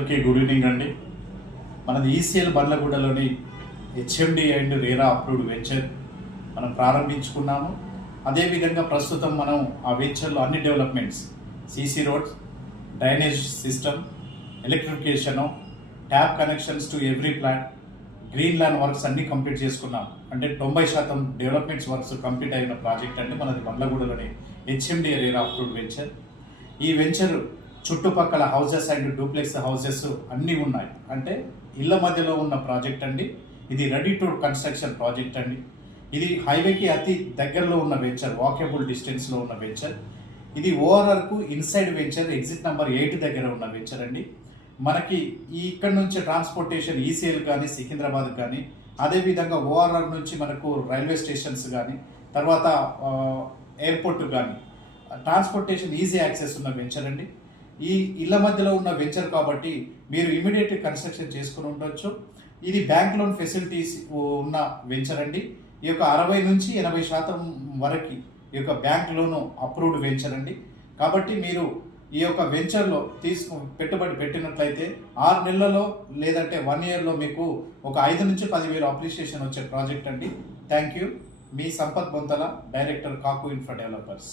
Okay, good evening అండి. మనది ECL బండ్లగూడలోని HMD and RERA approved venture మనం ప్రారంభించుకున్నాము. అదేవిధంగా ప్రస్తుతం మనం ఆ వెంచర్లో అన్ని developments, CC roads, drainage system, electrification, tap connections to every plant, green land works అన్నీ కంప్లీట్ చేసుకున్నాం. అంటే 90% డెవలప్మెంట్స్ వర్క్స్ కంప్లీట్ అయిన ప్రాజెక్ట్ అంటే మనది బండ్లగూడలోని హెచ్ఎండి రేరా అప్రూవ్డ్ వెంచర్. ఈ వెంచర్ చుట్టుపక్కల హౌసెస్ అండ్ డూప్లెక్స్ హౌసెస్ అన్నీ ఉన్నాయి. అంటే ఇళ్ల మధ్యలో ఉన్న ప్రాజెక్ట్ అండి. ఇది రెడీ టు కన్స్ట్రక్షన్ ప్రాజెక్ట్ అండి. ఇది హైవేకి అతి దగ్గరలో ఉన్న వెంచర్, వాకబుల్ డిస్టెన్స్లో ఉన్న వెంచర్. ఇది ఓఆర్ఆర్కు ఇన్సైడ్ వెంచర్, ఎగ్జిట్ నెంబర్ 8 దగ్గర ఉన్న వెంచర్ అండి. మనకి ఇక్కడ నుంచి ట్రాన్స్పోర్టేషన్ ఈసీఎల్ కానీ, సికింద్రాబాద్ కానీ, అదేవిధంగా ఓఆర్ఆర్ నుంచి మనకు రైల్వే స్టేషన్స్ కానీ, తర్వాత ఎయిర్పోర్ట్ కానీ ట్రాన్స్పోర్టేషన్ ఈజీ యాక్సెస్ ఉన్న వెంచర్ అండి. ఈ ఇళ్ల మధ్యలో ఉన్న వెంచర్ కాబట్టి మీరు ఇమీడియట్ కన్స్ట్రక్షన్ చేసుకుని ఉండొచ్చు. ఇది బ్యాంక్ లోన్ ఫెసిలిటీస్ ఉన్న వెంచర్ అండి. ఈ యొక్క 60 నుంచి 80% వరకు ఈ యొక్క బ్యాంక్ లోన్ అప్రూవ్డ్ వెంచర్ అండి. కాబట్టి మీరు ఈ యొక్క వెంచర్లో పెట్టుబడి పెట్టినట్లయితే 6 నెలల్లో లేదంటే 1 ఇయర్లో మీకు ఒక 5 నుంచి 10,000 అప్రిషియేషన్ వచ్చే ప్రాజెక్ట్ అండి. Thank you. Me Sampath Bonthala, director కాకు ఇన్ఫ్రా డెవలపర్స్.